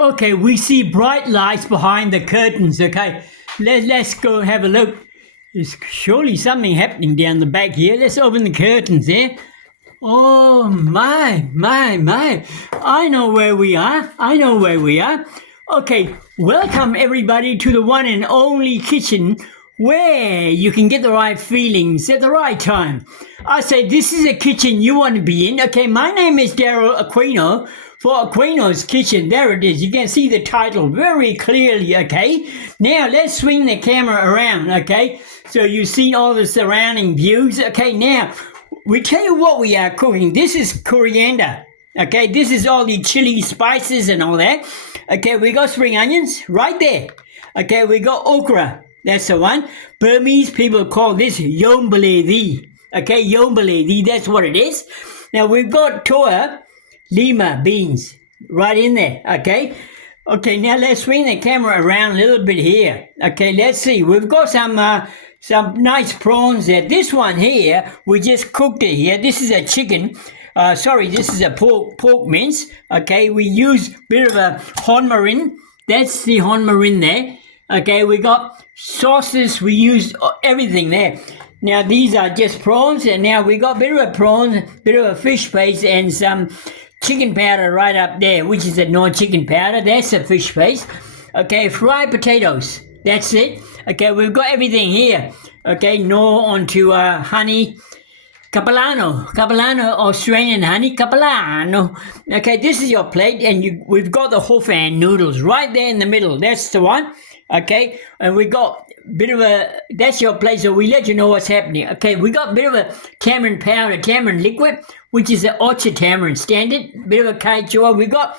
Okay, we see bright lights behind the curtains. Okay, let's go have a look. There's surely something happening down the back here. Let's open the curtains there. Oh, my. I know where we are. Okay, welcome everybody to the one and only kitchen where you can get the right feelings at the right time. I say this is a kitchen you want to be in. Okay, my name is Darryl.D.Aquino for Aquino's Kitchen. There it is. You can see the title very clearly, okay? Now, let's swing the camera around, okay? So you see all the surrounding views. Okay, now, we tell you what we are cooking. This is coriander, okay? This is all the chili spices and all that. Okay, we got spring onions right there. Okay, we got okra. That's the one. Burmese people call this yombaledi. Okay, yombaledi, that's what it is. Now, we've got Toor Lima beans right in there, okay? Okay, now let's swing the camera around a little bit here. Okay, let's see. We've got some nice prawns there. This one here, we just cooked it here. This is a chicken. This is a pork mince. Okay, we use a bit of a honmarin. That's the honmarin there. Okay, we got sauces. We used everything there. Now, these are just prawns. And now we got a bit of a prawn, bit of a fish paste, and some chicken powder right up there, which is a non-chicken powder. That's a fish paste. Okay, fried potatoes. That's it. Okay, we've got everything here. Okay, no onto honey. Capilano, Australian honey, capilano. Okay, this is your plate, and we've got the Hofan noodles right there in the middle. That's the one. Okay, and we got a bit of that's your plate, so we let you know what's happening. Okay, we got a bit of a tamarind powder, tamarind liquid, which is an orchard tamarind standard, bit of a kaichua. We got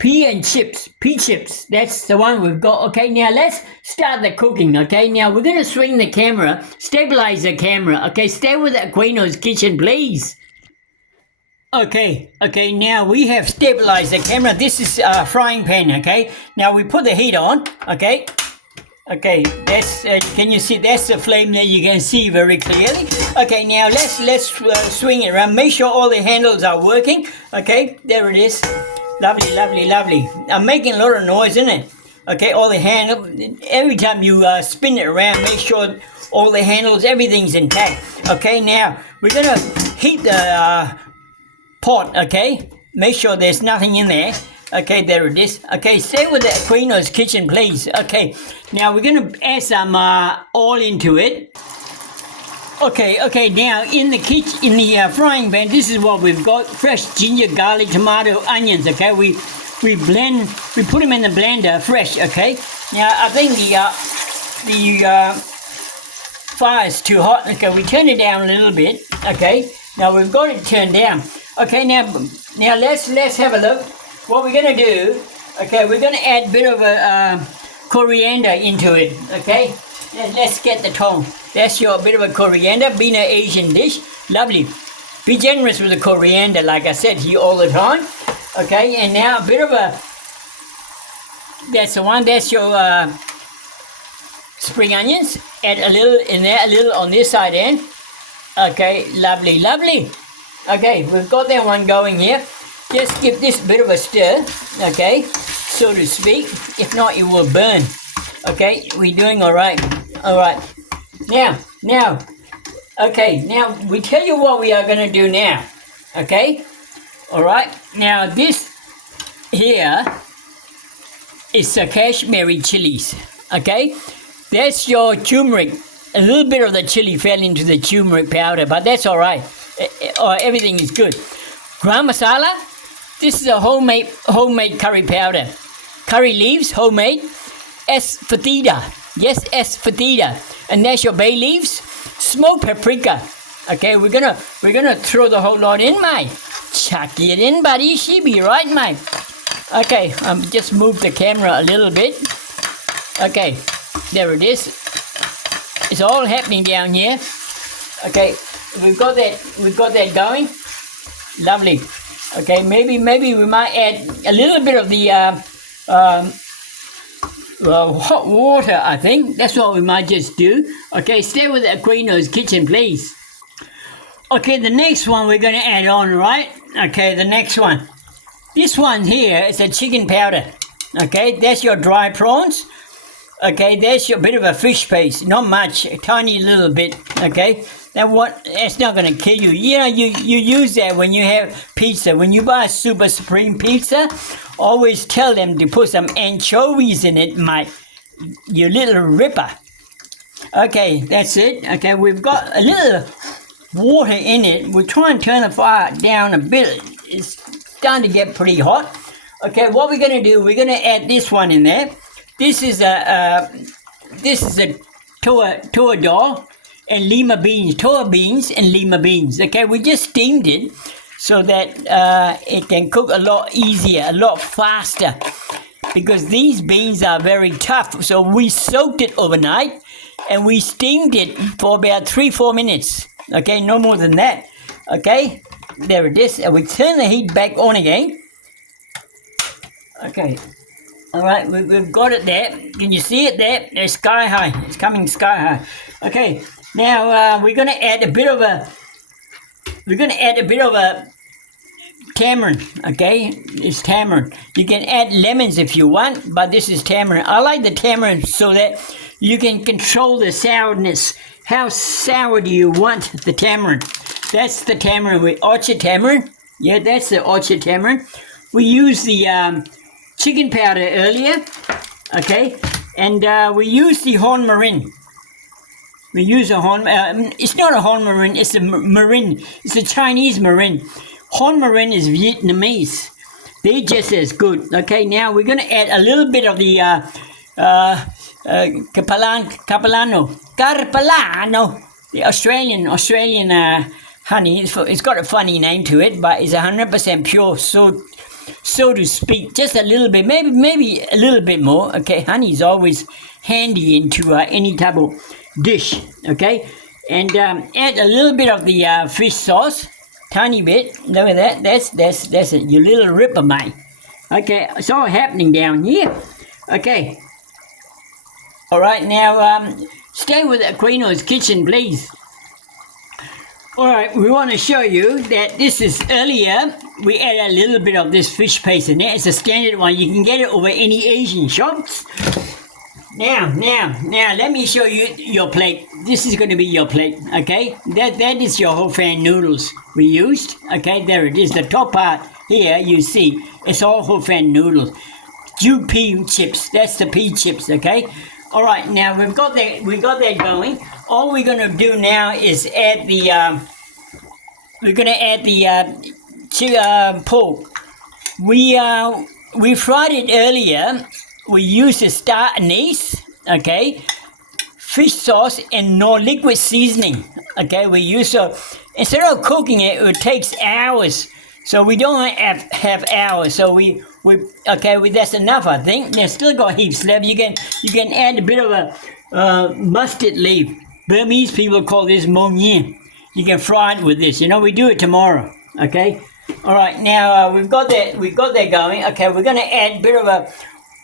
pea chips, that's the one we've got. Okay, now let's start the cooking. Okay, now we're going to swing the camera, stabilize the camera. Okay, stay with Aquino's Kitchen, please. Okay, now we have stabilized the camera. This is a frying pan, okay? Now we put the heat on, okay? Okay, that's, can you see, that's the flame there, you can see very clearly. Okay, now let's swing it around. Make sure all the handles are working. Okay, there it is. Lovely. I'm making a lot of noise, isn't it? Okay, all the handles, every time you spin it around, make sure all the handles, everything's intact. Okay, now we're gonna heat the pot, okay? Make sure there's nothing in there. Okay, there it is. Okay, stay with the Aquino's Kitchen, please. Okay, now we're gonna add some oil into it. Okay, now in the kitchen, in the frying pan, this is what we've got: fresh ginger, garlic, tomato, onions. Okay, we put them in the blender fresh. Okay, now I think the fire's too hot. Okay, we turn it down a little bit. Okay, now we've got it turned down. Okay, now let's have a look. What we're gonna do? Okay, we're gonna add a bit of a coriander into it. Okay. Let's get the tone. That's your bit of a coriander, being an Asian dish. Lovely. Be generous with the coriander, like I said here all the time. Okay, and now a bit of a, that's the one, that's your spring onions. Add a little in there, a little on this side end. Okay, lovely. Okay, we've got that one going here. Just give this a bit of a stir, okay, so to speak. If not, it will burn. Okay, we're doing all right. Now, okay, now we tell you what we are going to do now. Okay, all right. Now this here is the Kashmiri chilies. Okay, that's your turmeric. A little bit of the chili fell into the turmeric powder, but that's all right. Everything is good. Gram masala. This is a homemade curry powder. Curry leaves, homemade. Fatida. Yes, fatida. And that's your bay leaves. Smoked paprika. Okay, we're gonna throw the whole lot in, mate. Chuck it in, buddy. She be right, mate. Okay, just move the camera a little bit. Okay, there it is. It's all happening down here. Okay, we've got that going. Lovely. Okay, maybe we might add a little bit of the hot water, I think. That's what we might just do. Okay, stay with Aquino's Kitchen, please. Okay, the next one we're going to add on, right? Okay, the next one. This one here is a chicken powder. Okay, that's your dry prawns. Okay, there's your bit of a fish paste. Not much, a tiny little bit. Okay, that's not going to kill you. You know, you use that when you have pizza. When you buy a Super Supreme pizza, always tell them to put some anchovies in it, you little ripper. Okay, that's it. Okay, we've got a little water in it. We'll try and turn the fire down a bit. It's starting to get pretty hot. Okay, what we're going to do, we're going to add this one in there. This is a toor dal and lima beans, toor beans and lima beans. Okay, we just steamed it so that it can cook a lot easier, a lot faster, because these beans are very tough. So we soaked it overnight and we steamed it for about 3-4 minutes. Okay, no more than that. Okay, there it is. And we turn the heat back on again. Okay, all right, we've got it there. Can you see it there? It's sky high. It's coming sky high. Okay, now we're going to add a bit of a tamarind. Okay, it's tamarind. You can add lemons if you want, but this is tamarind. I like the tamarind so that you can control the sourness. How sour do you want the tamarind? That's the tamarind with orchard tamarind. Yeah, that's the orchard tamarind. We use the chicken powder earlier, okay, and we use the horn marin. We use a horn, it's not a horn marin, it's a marin, it's a Chinese marin. Horn marin is Vietnamese. They're just as good. Okay, now we're going to add a little bit of the Carpalano, the Australian honey. It's got a funny name to it, but it's 100% pure, so to speak. Just a little bit, maybe a little bit more. Okay, honey is always handy into any type of dish. Okay, and add a little bit of the fish sauce, tiny bit. Look at that. That's it. You little ripper, mate. Okay, it's all happening down here. Okay. All right, now stay with Aquino's kitchen, please. All right, we want to show you that this is earlier. We add a little bit of this fish paste in there. It's a standard one. You can get it over any Asian shops. Now, let me show you your plate. This is going to be your plate, okay? That is your whole fan noodles we used. Okay, there it is. The top part here, you see, it's all whole fan noodles. Jute pea chips. That's the pea chips, okay? All right, now we got that going. All we're going to do now is add the pork. We fried it earlier. We used a star anise, okay, fish sauce, and no liquid seasoning. Okay, instead of cooking it, it takes hours. So we don't have hours. So that's enough, I think. There's still got heaps left. You can add a bit of a mustard leaf. Burmese people call this monier. You can fry it with this. You know, we do it tomorrow. Okay. All right. Now we've got that going. Okay, we're gonna add a bit of a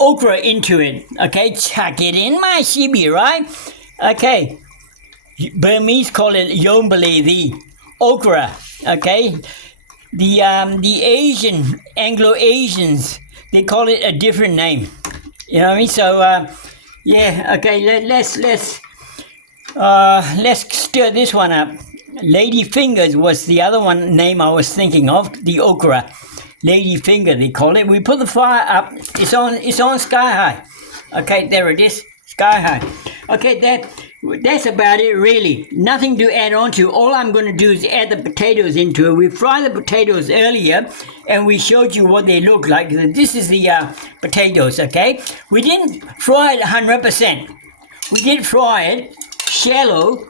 okra into it. Okay, chuck it in my shibi, right? Okay. Burmese call it yombalevi, okra. Okay. The Anglo-Asians, they call it a different name. You know what I mean? So yeah, okay, let's stir this one up. Lady fingers was the other one name I was thinking of, the okra. Lady finger, they call it. We put the fire up. It's on sky high. Okay, there it is, sky high. Okay, that's about it, really. Nothing to add on to. All I'm going to do is add the potatoes into it. We fried the potatoes earlier, and we showed you what they look like. This is the potatoes, okay? We didn't fry it 100%. We did fry it shallow,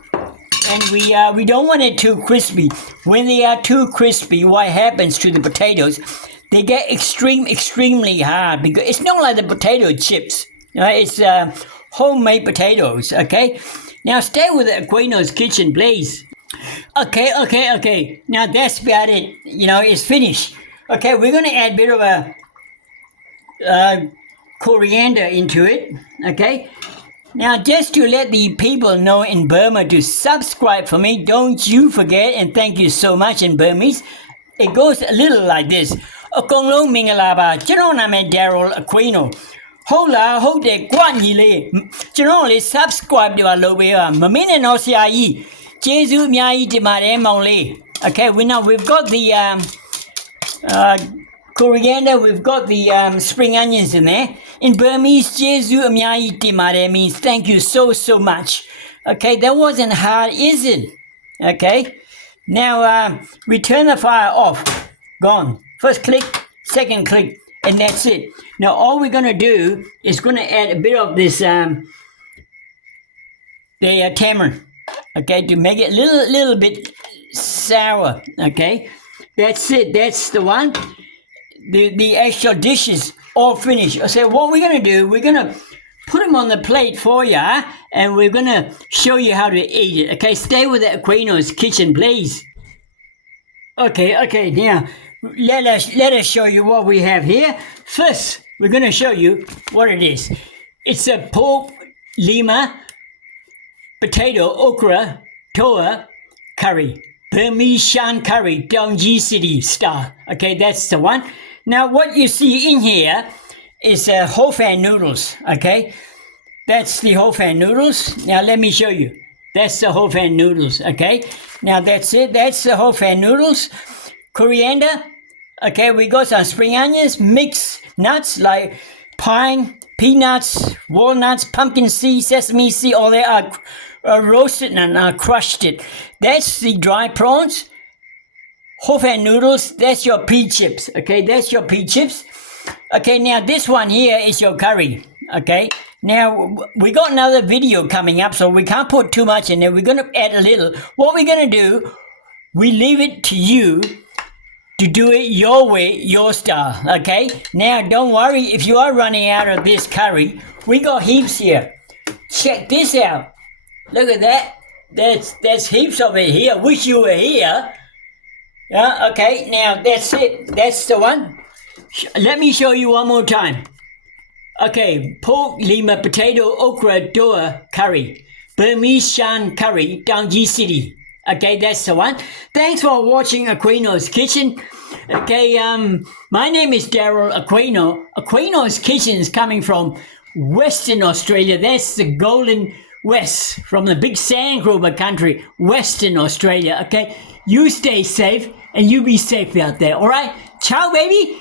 and we don't want it too crispy. When they are too crispy, what happens to the potatoes? They get extremely hard, because it's not like the potato chips. It's homemade potatoes, okay? Now stay with Aquino's kitchen, please. Okay. Now that's about it. You know, it's finished. Okay, we're going to add a bit of a coriander into it, okay? Now, just to let the people know in Burma to subscribe for me, don't you forget, and thank you so much in Burmese. It goes a little like this. အကုန်လုံးမင်္ဂလာပါကျွန်တော်နာမည် Darryl.D.Aquino ဟုတ်လားဟုတ်တယ်ကွာညီလေးကျွန်တော်လေး subscribe ပြလုပ်ပေးပါမမင်းနဲ့တော့ဆရာကြီးကျေးဇူးအများကြီးတင်ပါတယ်မောင်လေး Okay we've got the coriander we've got the spring onions in there in Burmese ကျေးဇူးအများကြီးတင်ပါတယ် means thank you so much Okay that wasn't hard is it Okay now we turn the fire off gone first click second click and that's it now all we're going to do is going to add a bit of this the tamarind okay to make it a little bit sour okay that's it that's the one the actual dishes all finished so what we're going to do we're going to put them on the plate for you and we're going to show you how to eat it okay stay with the Aquino's kitchen please okay now let us show you what we have here first we're going to show you what it is it's a pork lima potato okra Toor Curry Burmese Shan curry Donji City style okay that's the one now what you see in here is whole fan noodles okay that's the whole fan noodles now let me show you that's the whole fan noodles okay now that's it that's the whole fan noodles coriander okay we got some spring onions mixed nuts like pine peanuts walnuts pumpkin seed sesame seed all that are roasted and crushed it that's the dry prawns whole fan noodles that's your pea chips okay that's your pea chips okay now this one here is your curry okay now we got another video coming up so we can't put too much in there we're going to add a little what we're going to do we leave it to you to do it your way your style okay now don't worry if you are running out of this curry we got heaps here check this out look at that that's heaps of it here wish you were here yeah okay now that's it that's the one let me show you one more time okay pork lima potato okra Toor curry Burmese Shan curry Donji City okay that's the one thanks for watching Aquino's kitchen okay my name is Darryl.D.Aquino Aquino's kitchen is coming from Western Australia that's the golden west from the big sandgroper country Western Australia okay you stay safe and you be safe out there all right ciao baby